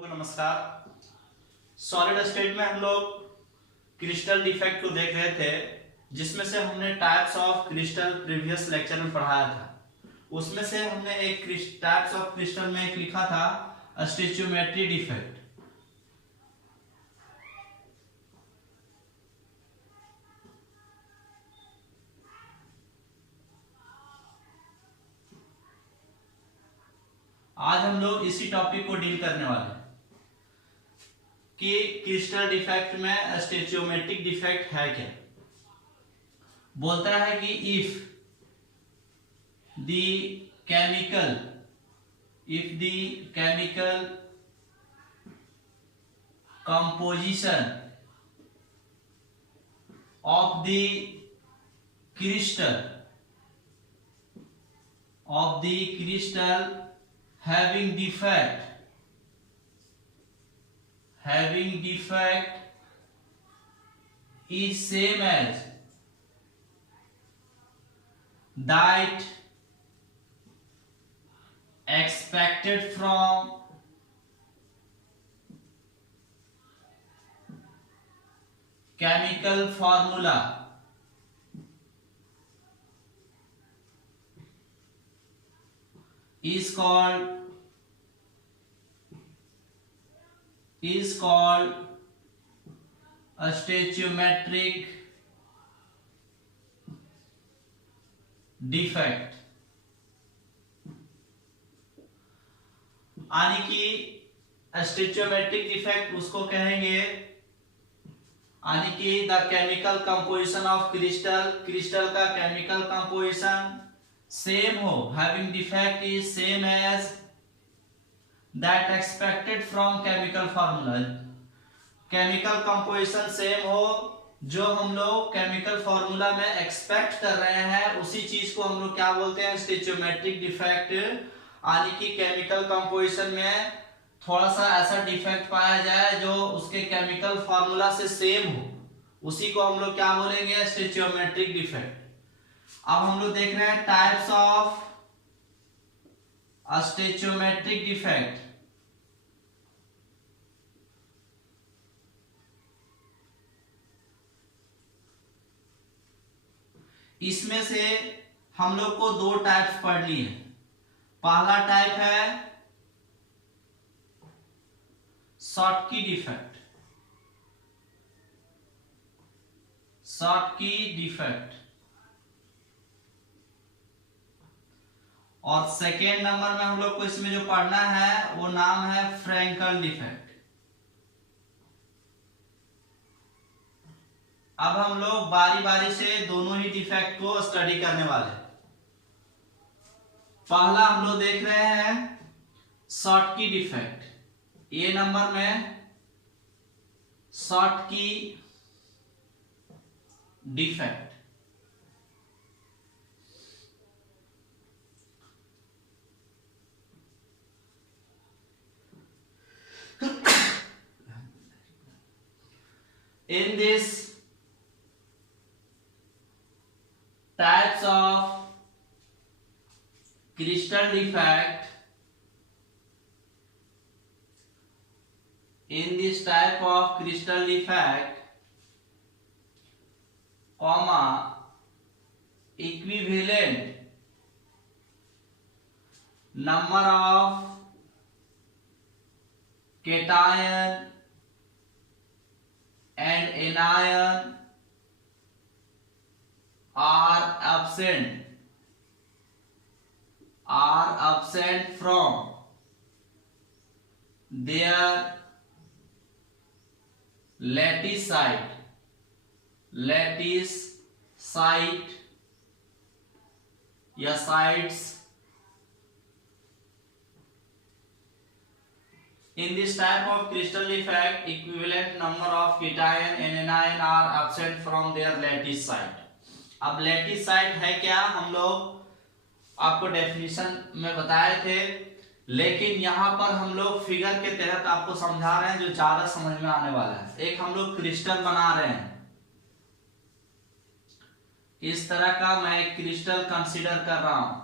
लोगों को नमस्कार। सॉलिड स्टेट में हम लोग क्रिस्टल डिफेक्ट को देख रहे थे, जिसमें से हमने types of crystal previous lecture में पढ़ाया था। उसमें से हमने एक टाइप्स ऑफ क्रिस्टल में एक लिखा था स्टेचोमेट्री डिफेक्ट। आज हम लोग इसी टॉपिक को डील करने वाले हैं कि क्रिस्टल डिफेक्ट में स्टेचोमेट्रिक डिफेक्ट है क्या। बोलता है कि if the chemical composition of the crystal having defect is same as that expected from chemical formula is called a stoichiometric defect। यानी कि स्टेचोमेट्रिक डिफेक्ट उसको कहेंगे यानी कि the chemical composition of crystal का केमिकल कंपोजिशन सेम हो, having defect is same as that expected from chemical formula. Chemical composition same हो जो हम लोग केमिकल फार्मूला में एक्सपेक्ट कर रहे हैं, उसी चीज को हम लोग क्या बोलते हैं, स्टेचोमेट्रिक डिफेक्ट। यानी कि केमिकल कंपोजिशन में थोड़ा सा ऐसा डिफेक्ट पाया जाए जो उसके केमिकल फार्मूला से सेम हो, उसी को हम लोग क्या बोलेंगे, स्टेचोमेट्रिक डिफेक्ट। अब हम लोग देख रहे हैं टाइप्स ऑफ स्टेचोमेट्रिक डिफेक्ट। इसमें से हम लोग को दो टाइप्स पढ़नी है। पहला टाइप है शॉटकी डिफेक्ट और सेकेंड नंबर में हम लोग को इसमें जो पढ़ना है वो नाम है फ्रैंकल डिफेक्ट। अब हम लोग बारी बारी से दोनों ही डिफेक्ट को स्टडी करने वाले हैं। पहला हम लोग देख रहे हैं शॉटकी डिफेक्ट। ए नंबर में Schottky defect. In this types of crystal defect, in this type of crystal defect, comma equivalent number of cation and anion are absent from their lattice site या sites। In this type of crystal defect, equivalent number of cation and anion are absent from their lattice site। अब lattice site है क्या, हम लोग आपको definition में बताए थे, लेकिन यहाँ पर हम लोग फिगर के तहत आपको समझा रहे हैं जो ज्यादा समझ में आने वाला है। एक हम लोग क्रिस्टल बना रहे हैं, इस तरह का मैं एक क्रिस्टल कंसीडर कर रहा हूं।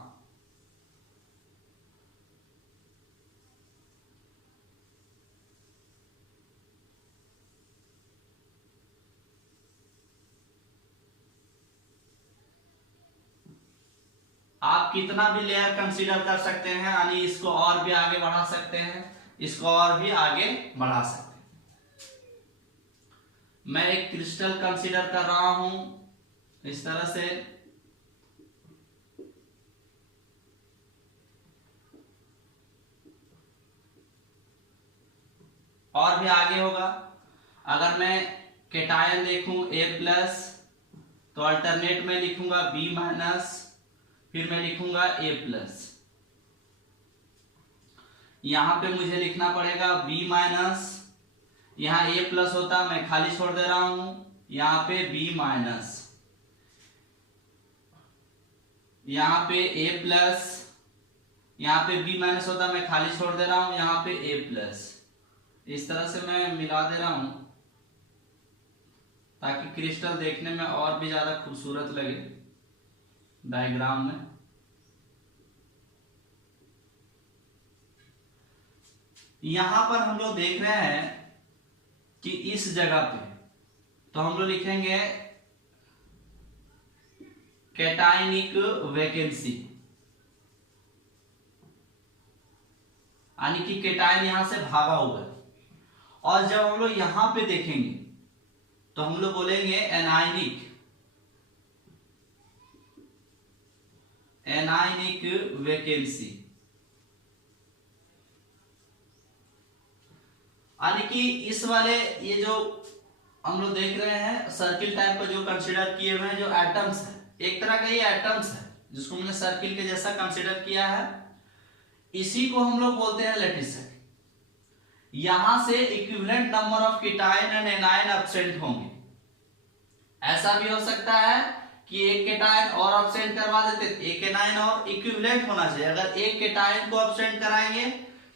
कितना भी लेयर कंसीडर कर सकते हैं, यानी इसको और भी आगे बढ़ा सकते हैं, इसको और भी आगे बढ़ा सकते हैं। मैं एक क्रिस्टल कंसीडर कर रहा हूं इस तरह से, और भी आगे होगा। अगर मैं केटायन देखूं A+, तो अल्टरनेट में लिखूंगा B-, फिर मैं लिखूंगा A+। यहां पे मुझे लिखना पड़ेगा B-, यहां A+ होता, मैं खाली छोड़ दे रहा हूं, यहां पे B-, यहां पे A+, यहां पे B- होता, मैं खाली छोड़ दे रहा हूं, यहां पे A+। इस तरह से मैं मिला दे रहा हूं ताकि क्रिस्टल देखने में और भी ज्यादा खूबसूरत लगे डायग्राम में। यहां पर हम लोग देख रहे हैं कि इस जगह पे तो हम लोग लिखेंगे कैटायनिक वैकेंसी, यानी कि कैटायन यहां से भागा हुआ है। और जब हम लोग यहां पे देखेंगे तो हम लोग बोलेंगे एनायनिक वैकेंसी, यानी कि इस वाले ये जो हम लोग देख रहे हैं सर्किल टाइप का जो कंसीडर किए हुए हैं जो एटम्स है, एक तरह का ये एटम्स है जिसको मैंने सर्किल के जैसा कंसीडर किया है, इसी को हम लोग बोलते हैं लैटिस। यहां से equivalent number of cation and anion absent होंगे। ऐसा भी हो सकता है कि एक केटायन और एब्सेंट करवा देते, एक एनायन और इक्विवेलेंट होना चाहिए। अगर एक केटायन को एब्सेंट कराएंगे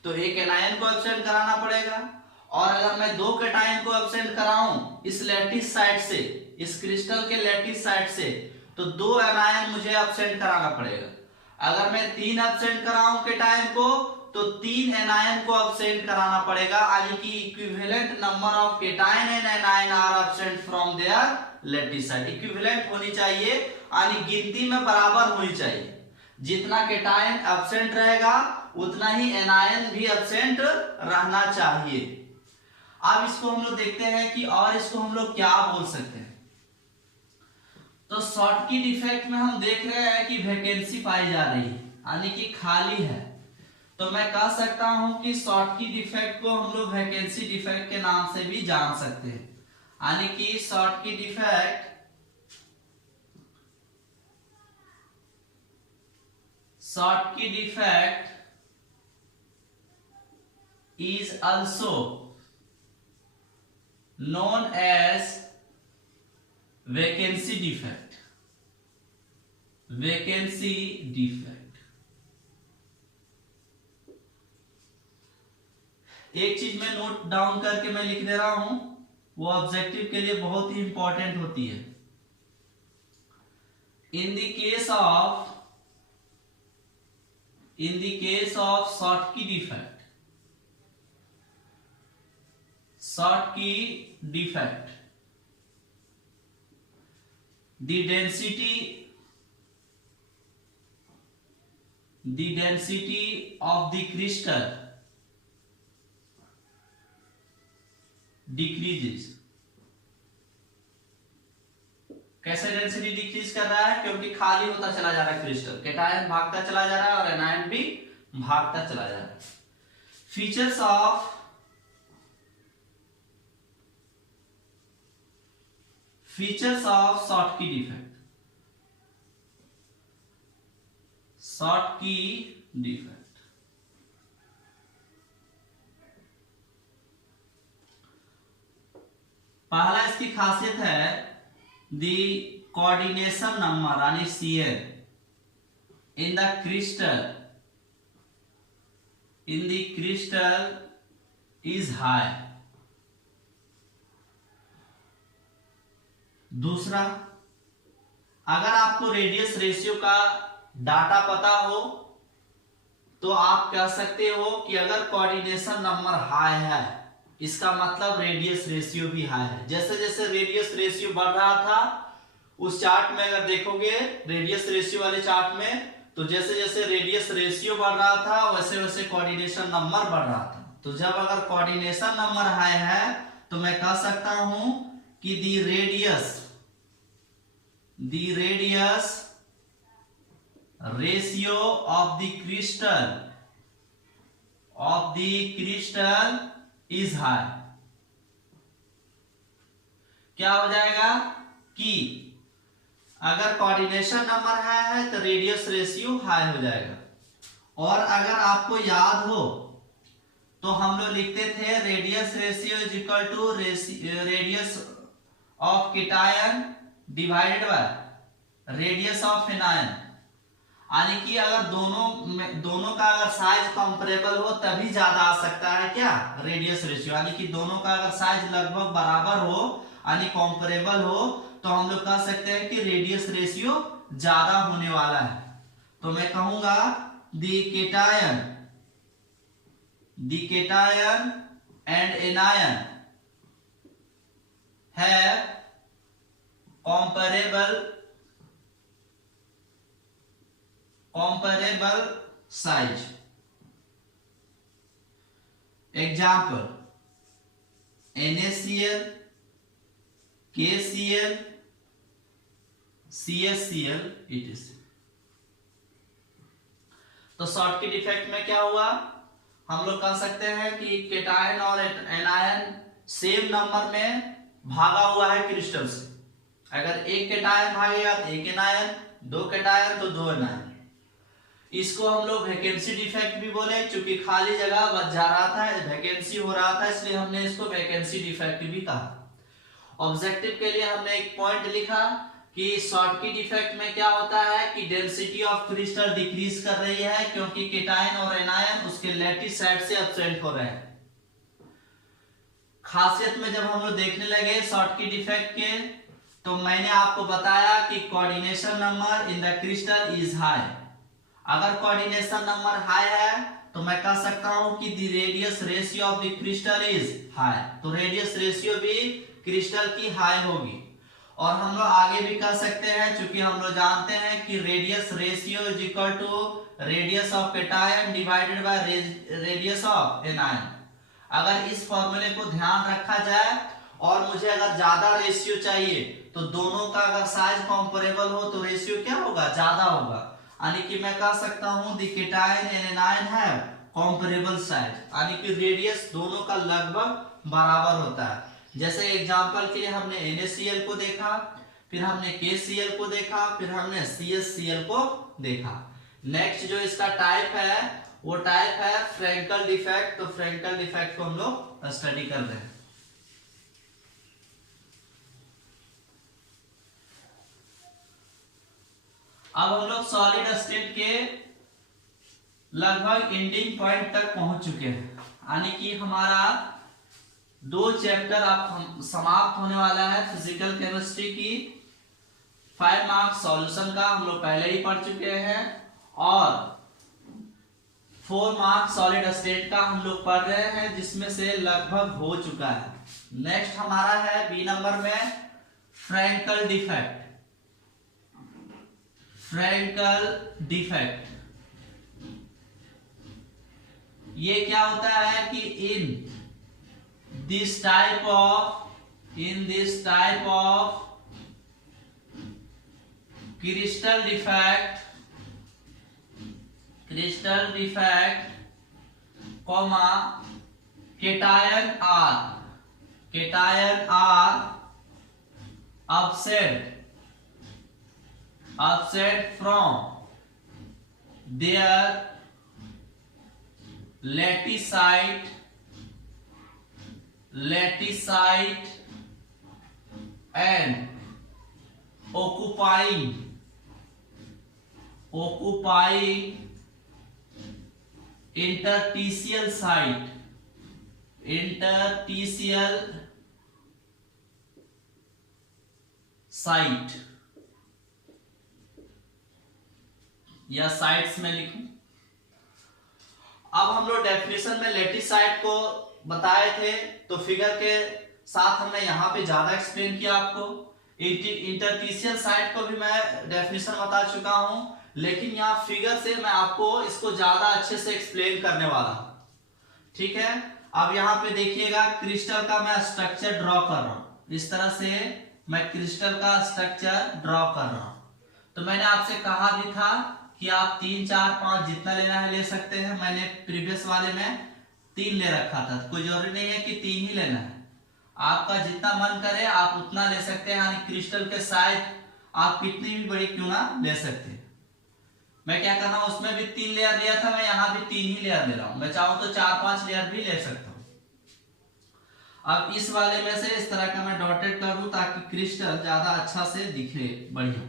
तो एक एनायन को एब्सेंट कराना पड़ेगा, और अगर मैं दो केटायन को एब्सेंट कराऊं इस लैटिस साइड से, इस क्रिस्टल के लैटिस साइड से, तो दो एनायन मुझे एब्सेंट कराना पड़ेगा। अगर मैं तीन एब्सेंट कराऊं केटायन को तो तीन एनायन को एब्सेंट कराना पड़ेगा, यानी कि equivalent number of cation and anion are absent from their lattice side. Equivalent होनी चाहिए, यानी गिनती में बराबर होनी चाहिए। जितना केटायन एब्सेंट रहेगा उतना ही एनायन भी एब्सेंट रहना चाहिए। अब इसको हम लोग देखते हैं कि और इसको हम लोग क्या बोल सकते हैं। तो शॉर्टकी डिफेक्ट में हम देख रहे हैं कि वैकेंसी पाई जा रही है, यानी कि खाली है। तो मैं कह सकता हूं कि शॉर्टकी डिफेक्ट को हम लोग वैकेंसी डिफेक्ट के नाम से भी जान सकते हैं, यानी कि Schottky defect is also known as vacancy defect। एक चीज मैं नोट डाउन करके मैं लिख दे रहा हूं, वो ऑब्जेक्टिव के लिए बहुत ही इंपॉर्टेंट होती है। इन the case of Schottky defect, the density of the crystal decreases। कैसे डेंसिटी डिक्रीज कर रहा है? क्योंकि खाली होता चला जा रहा है क्रिस्टल, केटायन भागता चला जा रहा है और एनायन भी भागता चला जा रहा है। Features of Schottky defect. पहला इसकी खासियत है द कोऑर्डिनेशन नंबर यानी Cn in the crystal is high. दूसरा, अगर आपको रेडियस रेशियो का डाटा पता हो तो आप कह सकते हो कि अगर कोऑर्डिनेशन नंबर हाई है इसका मतलब रेडियस रेशियो भी हाई है। जैसे जैसे रेडियस रेशियो बढ़ रहा था उस चार्ट में अगर देखोगे रेडियस रेशियो वाले चार्ट में तो जैसे जैसे रेडियस रेशियो बढ़ रहा था वैसे वैसे कोऑर्डिनेशन नंबर बढ़ रहा था। तो जब अगर कोऑर्डिनेशन नंबर हाई है तो मैं कह सकता हूं कि the radius ratio of the crystal is high. क्या हो जाएगा कि अगर कोऑर्डिनेशन नंबर हाई है तो रेडियस रेशियो हाई हो जाएगा। और अगर आपको याद हो तो हम लोग लिखते थे radius ratio is equal to radius of cation divided by radius of anion. यानी कि अगर दोनों का अगर साइज कंपेरेबल हो तभी ज्यादा आ सकता है क्या रेडियस रेशियो। यानी कि दोनों का अगर साइज लगभग बराबर हो यानी कंपेरेबल हो तो हम लोग कह सकते हैं कि रेडियस रेशियो ज्यादा होने वाला है। तो मैं कहूंगा the cation and anion have comparable size. Example: NaCl, KCl, CaCl etc. तो शॉर्टकट इफेक्ट में क्या हुआ, हम लोग कह सकते हैं कि केटायन और एनायन सेम नंबर में भागा हुआ है क्रिस्टल से। अगर एक केटायन भागेगा तो एक एनायन, दो केटायन तो दो एनायन। इसको हम लोग वैकेंसी डिफेक्ट भी बोले, क्योंकि खाली जगह बच जा रहा था, वैकेंसी हो रहा था, इसलिए हमने इसको वैकेंसी डिफेक्ट भी कहा। ऑब्जेक्टिव के लिए हमने एक पॉइंट लिखा कि शॉर्टकट इफेक्ट में क्या होता है कि डेंसिटी ऑफ क्रिस्टल डिक्रीज कर रही है क्योंकि केटायन और एनायन उसके लैटिस साइड से एब्सेंट हो रहे हैं। खासियत में जब हम लोग देखने लगे शॉर्टकट इफेक्ट के तो मैंने आपको बताया कि coordination number in the crystal is high. अगर कोऑर्डिनेशन नंबर हाई है तो मैं कह सकता हूं कि the radius ratio of the crystal is high. तो रेडियस रेशियो भी क्रिस्टल की हाई होगी। और हम लोग आगे भी कह सकते हैं, क्योंकि हम लोग जानते हैं कि radius ratio is equal to radius of cation divided by radius of anion. अगर इस फॉर्मूले को ध्यान रखा जाए और मुझे अगर ज्यादा रेशियो चाहिए तो दोनों का अगर साइज कंपेरेबल हो तो रेशियो क्या होगा, ज्यादा होगा। यानी कि मैं कह सकता हूं the cation and anion have comparable size, यानी कि रेडियस दोनों का लगभग बराबर होता है। जैसे एग्जांपल के लिए हमने NaCl को देखा, फिर हमने KCl को देखा, फिर हमने CaCl को देखा। नेक्स्ट जो इसका टाइप है वो टाइप है फ्रैंकल डिफेक्ट। तो फ्रैंकल डिफेक्ट को हम लोग स्टडी कर रहे हैं। अब हम लोग सॉलिड स्टेट के लगभग एंडिंग पॉइंट तक पहुंच चुके हैं, यानी कि हमारा 2 चैप्टर अब समाप्त होने वाला है। फिजिकल केमिस्ट्री की 5 मार्क्स सॉल्यूशन का हम लोग पहले ही पढ़ चुके हैं और 4 मार्क्स सॉलिड स्टेट का हम लोग पढ़ रहे हैं, जिसमें से लगभग हो चुका है। नेक्स्ट हमारा है बी नंबर में फ्रैंकल डिफेक्ट। फ्रैंकल डिफेक्ट ये क्या होता है कि in this type of crystal defect comma cation are upset from their lattice and occupying interstitial site या साइट्स में लिखूं। अब हम लोग डेफिनेशन में लैटिस साइट को बताए थे, तो फिगर के साथ हमने यहां पे ज्यादा एक्सप्लेन किया आपको। इंटरटीशियल साइट को भी मैं डेफिनेशन बता चुका हूं, लेकिन यहाँ फिगर से मैं आपको इसको ज्यादा अच्छे से एक्सप्लेन करने वाला हूं। ठीक है, अब यहाँ पे देखिएगा क्रिस्टल का मैं स्ट्रक्चर ड्रॉ कर रहा हूं। इस तरह से मैं क्रिस्टल का स्ट्रक्चर ड्रॉ कर रहा हूं। तो मैंने आपसे कहा भी था कि आप 3, 4, 5 जितना लेना है ले सकते हैं। मैंने प्रीवियस वाले में 3 ले रखा था, कोई जरूरी नहीं है कि 3 ही लेना है, आपका जितना मन करे आप उतना ले सकते हैं। यानी क्रिस्टल के साइज आप कितनी भी बड़ी क्यों ना ले सकते हैं। मैं क्या कर रहा हूं, उसमें भी 3 लेयर लिया था, मैं यहां भी 3 ही लेयर ले रहा हूं। मैं चाहूं तो 4, 5 लेयर भी ले सकता हूं। अब इस वाले में से इस तरह का मैं डॉटेड कर दूं ताकि क्रिस्टल ज्यादा अच्छा से दिखे, बढ़िया।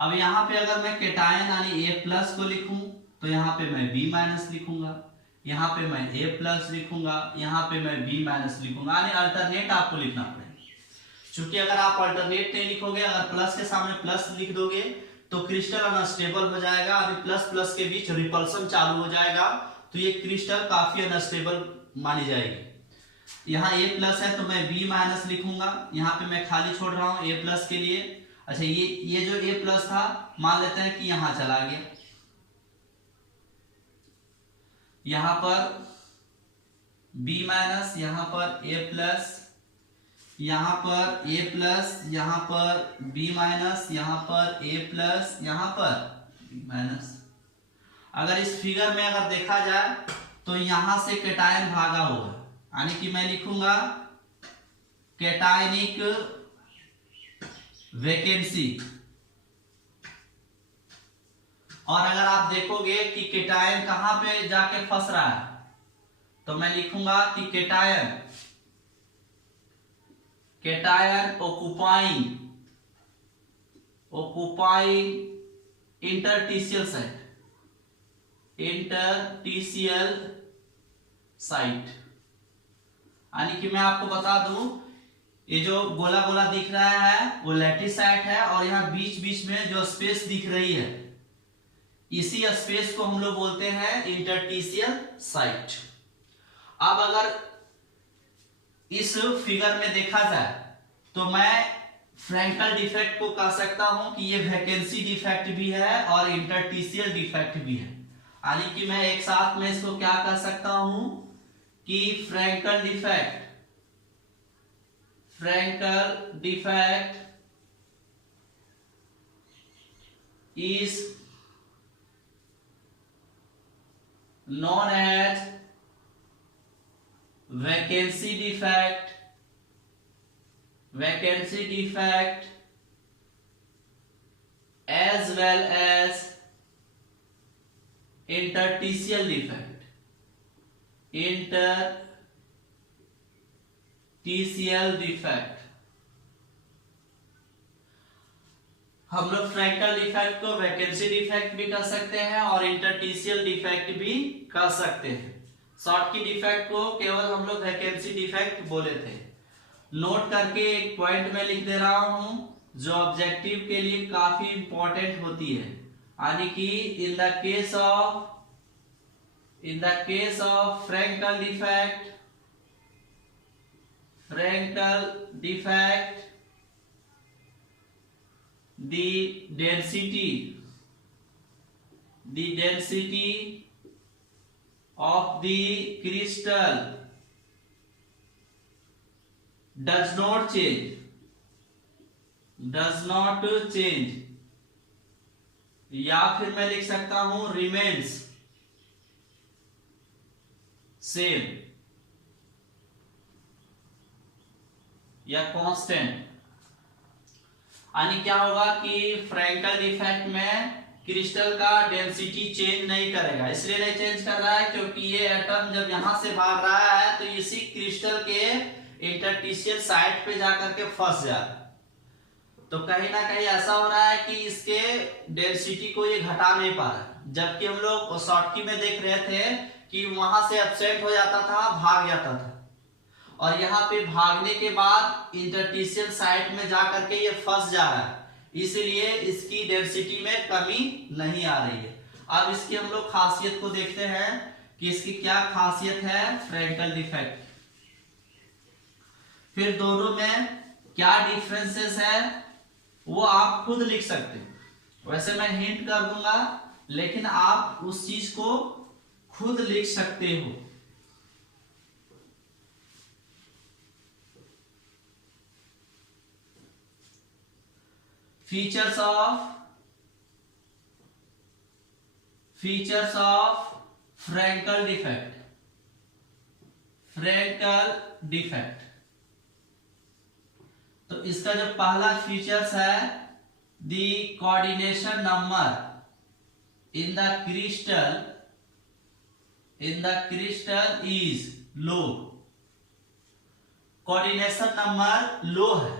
अब यहाँ पे अगर मैं केटायन यानी A+ को लिखूं तो यहाँ पे मैं B- लिखूंगा, यहाँ पे मैं A+ लिखूंगा, यहाँ पे मैं B- लिखूंगा। यानी अल्टरनेट आपको लिखना पड़ेगा। क्योंकि अगर आप अल्टरनेट नहीं लिखोगे, अगर प्लस के सामने प्लस लिख दोगे तो क्रिस्टल अनस्टेबल हो जाएगा। अभी प्लस प्लस के बीच रिपल्सन चालू हो जाएगा, तो ये क्रिस्टल काफी अनस्टेबल मानी जाएगी। यहाँ A+ है तो मैं B- लिखूंगा, यहाँ पे मैं खाली छोड़ रहा हूँ A+ के लिए। अच्छा, ये जो A+ था मान लेते हैं कि यहां चला गया, यहां पर B-, यहां पर A+, यहां पर A+, यहां पर B-, यहां पर A+, यहां पर B-। अगर इस फिगर में अगर देखा जाए तो यहां से केटायन भागा हुआ है, यानी कि मैं लिखूंगा केटायनिक वैकेंसी। और अगर आप देखोगे कि केटायन कहां पे जाके फंस रहा है तो मैं लिखूंगा कि केटायन ओकुपाइंग इंटरटीशियल साइट। यानी कि मैं आपको बता दूं, ये जो गोला गोला दिख रहा है वो लैटिसाइट है, और यहाँ बीच बीच में जो स्पेस दिख रही है इसी स्पेस को हम लोग बोलते हैं इंटरटीशियल साइट। अब अगर इस फिगर में देखा जाए तो मैं फ्रैंकल डिफेक्ट को कह सकता हूं कि ये वैकेंसी डिफेक्ट भी है और इंटरटीशियल डिफेक्ट भी है। यानी कि मैं एक साथ में इसको क्या कह सकता हूं कि Frenkel defect is known as vacancy defect as well as interstitial defect। हम लोग फ्रैंकल डिफेक्ट को वैकेंसी डिफेक्ट भी कह सकते हैं और इंटरटीशियल डिफेक्ट भी कह सकते हैं। शॉर्ट की डिफेक्ट को केवल हम लोग वैकेंसी डिफेक्ट बोले थे। नोट करके एक पॉइंट में लिख दे रहा हूं जो ऑब्जेक्टिव के लिए काफी इंपॉर्टेंट होती है। यानी कि in the case of Frenkel defect the density of the crystal does not change, या फिर मैं लिख सकता हूं remains same या कांस्टेंट। यानी क्या होगा कि फ्रैंकल डिफेक्ट में क्रिस्टल का डेंसिटी चेंज नहीं करेगा। इसलिए नहीं चेंज कर रहा है क्योंकि ये एटम जब यहां से भाग रहा है तो इसी क्रिस्टल के इंटरटीशियल साइट पे जाकर के फंस जाता है। तो कहीं ना कहीं ऐसा हो रहा है कि इसके डेंसिटी को ये घटा नहीं पा रहा, जबकि हम लोग शॉर्ट की में देख रहे थे कि वहां से एब्सेंट हो जाता था, भाग जाता था, और यहाँ पे भागने के बाद इंटरस्टिशियल साइट में जा करके ये फंस जा रहा है, इसलिए इसकी डेंसिटी में कमी नहीं आ रही है। अब इसकी हम लोग खासियत को देखते हैं कि इसकी क्या खासियत है, फ्रैंकल डिफेक्ट। फिर दोनों में क्या डिफरेंसेस है वो आप खुद लिख सकते हो, वैसे मैं हिंट कर दूंगा, लेकिन आप उस चीज को खुद लिख सकते हो। Features of Frenkel defect. Frenkel defect, तो इसका जो पहला फीचर्स है, the coordination number in the crystal is low. Coordination number low है,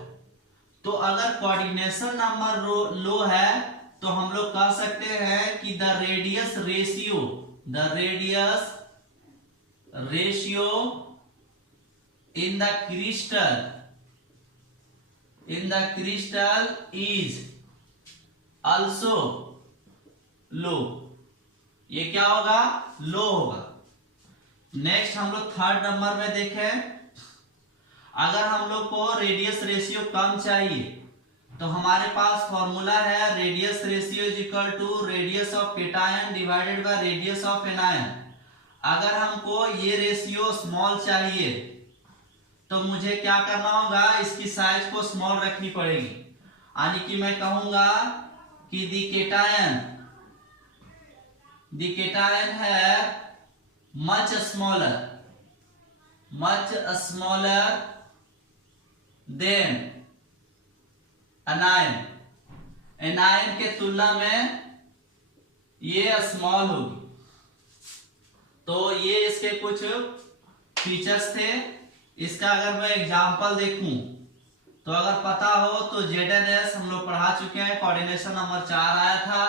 तो अगर कोऑर्डिनेशन नंबर लो है तो हम लोग कह सकते हैं कि the radius ratio in the crystal is also लो। ये क्या होगा, लो होगा। नेक्स्ट हम लोग थर्ड नंबर में देखें, अगर हम लोग को रेडियस रेशियो कम चाहिए तो हमारे पास फॉर्मूला है, radius ratio is equal to radius of cation divided by radius of anion. अगर हमको ये रेशियो स्मॉल चाहिए तो मुझे क्या करना होगा, इसकी साइज को स्मॉल रखनी पड़ेगी, यानी कि मैं कहूंगा कि दी केटायन है मच स्मॉलर देन एनायन के तुलना में ये स्मॉल होगी। तो ये इसके कुछ फीचर्स थे। इसका अगर मैं एग्जांपल देखूं तो अगर पता हो तो ZNS हम लोग पढ़ा चुके हैं, कोऑर्डिनेशन नंबर 4 आया था।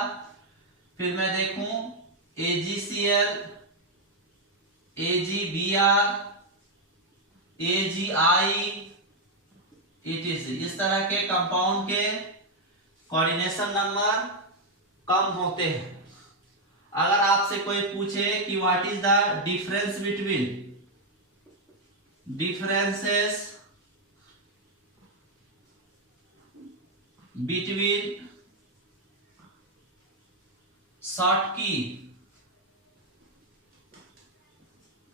फिर मैं देखूं AgCl, AgBr, AgI, etc, इस तरह के कंपाउंड के कोऑर्डिनेशन नंबर कम होते हैं। अगर आपसे कोई पूछे कि what is the differences between Schottky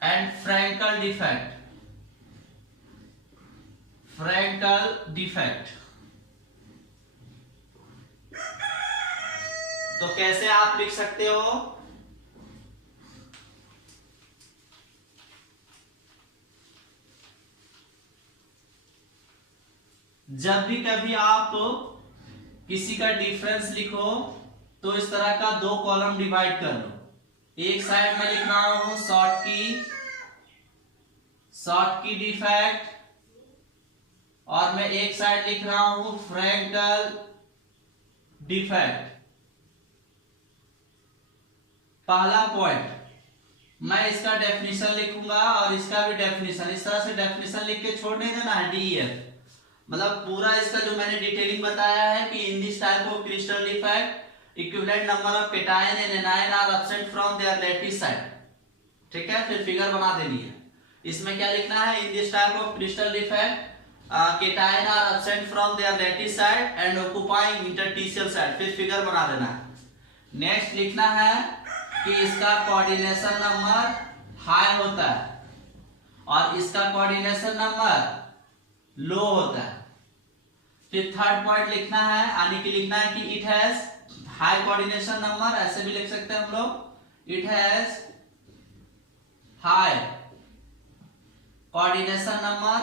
and Frankel defect, तो कैसे आप लिख सकते हो, जब भी कभी आप किसी का डिफरेंस लिखो तो इस तरह का दो कॉलम डिवाइड कर लो। एक साइड में लिख रहा हूं शॉर्टकी डिफेक्ट, और मैं एक साइड लिख रहा हूं फ्रैंकल डिफेक्ट। पहला पॉइंट मैं इसका डेफिनेशन लिखूंगा और इसका भी डेफिनेशन, इस तरह से डेफिनेशन लिख के छोड़ नहीं देना है DEF, मतलब पूरा इसका जो मैंने डिटेलिंग बताया है कि in this type of crystal defect equivalent number of cation and anion are absent from their lattice side. ठीक है, फिर फिगर बना देनी है। इसमें क्या लिखना है, in this type of crystal defect cation are absent from their lattice side and occupying interstitial side, फिर फिगर बना देना है। नेक्स्ट लिखना है कि इसका कोऑर्डिनेशन नंबर हाई होता है और इसका कोऑर्डिनेशन नंबर लो होता है। फिर थर्ड पॉइंट लिखना है, यानी कि लिखना है कि it has high coordination number, ऐसे भी लिख सकते हैं हम लोग, it has high coordination number,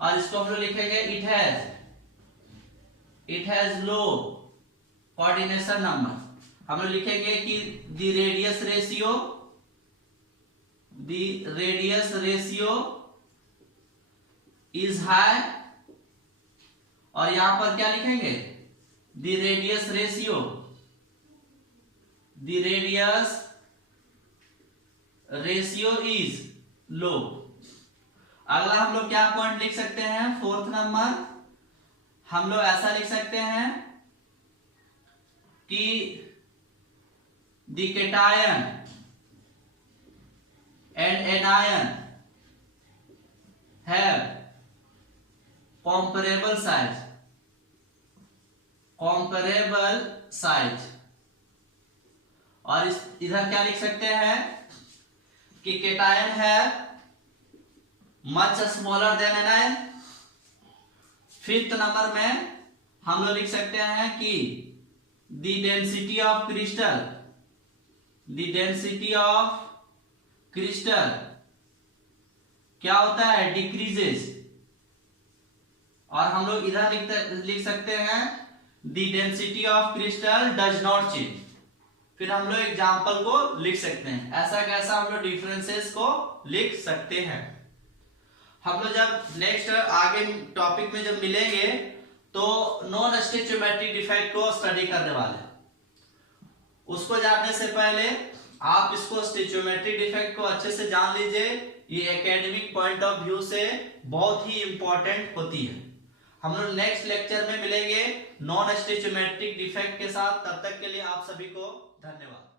और इसको हम लोग लिखेंगे it has low coordination number. हम लोग लिखेंगे कि the radius ratio is high, और यहां पर क्या लिखेंगे, the radius ratio, the radius ratio is low। अगला हम लोग क्या पॉइंट लिख सकते हैं, फोर्थ नंबर हम लोग ऐसा लिख सकते हैं कि the cation and anion have comparable size, comparable size। और इधर क्या लिख सकते हैं कि केटायन है much smaller than anion. Fifth number में हम लोग लिख सकते हैं कि the density of crystal, the density of crystal क्या होता है, डिक्रीजेस। और हम लोग इधर लिख सकते हैं the density of crystal does not change. फिर हम लोग एग्जाम्पल को लिख सकते हैं। ऐसा कैसा हम लोग डिफरेंसेस को लिख सकते हैं। हम लोग जब नेक्स्ट आगे टॉपिक में जब मिलेंगे तो नॉन स्टोइचोमेट्रिक डिफेक्ट को स्टडी करने वाले हैं। उसको जानने से पहले आप इसको स्टोइचोमेट्रिक डिफेक्ट को अच्छे से जान लीजिए। ये एकेडमिक पॉइंट ऑफ व्यू से बहुत ही इंपॉर्टेंट होती है। हम लोग नेक्स्ट लेक्चर में मिलेंगे नॉन स्टोइचोमेट्रिक डिफेक्ट के साथ। तब तक के लिए आप सभी को धन्यवाद।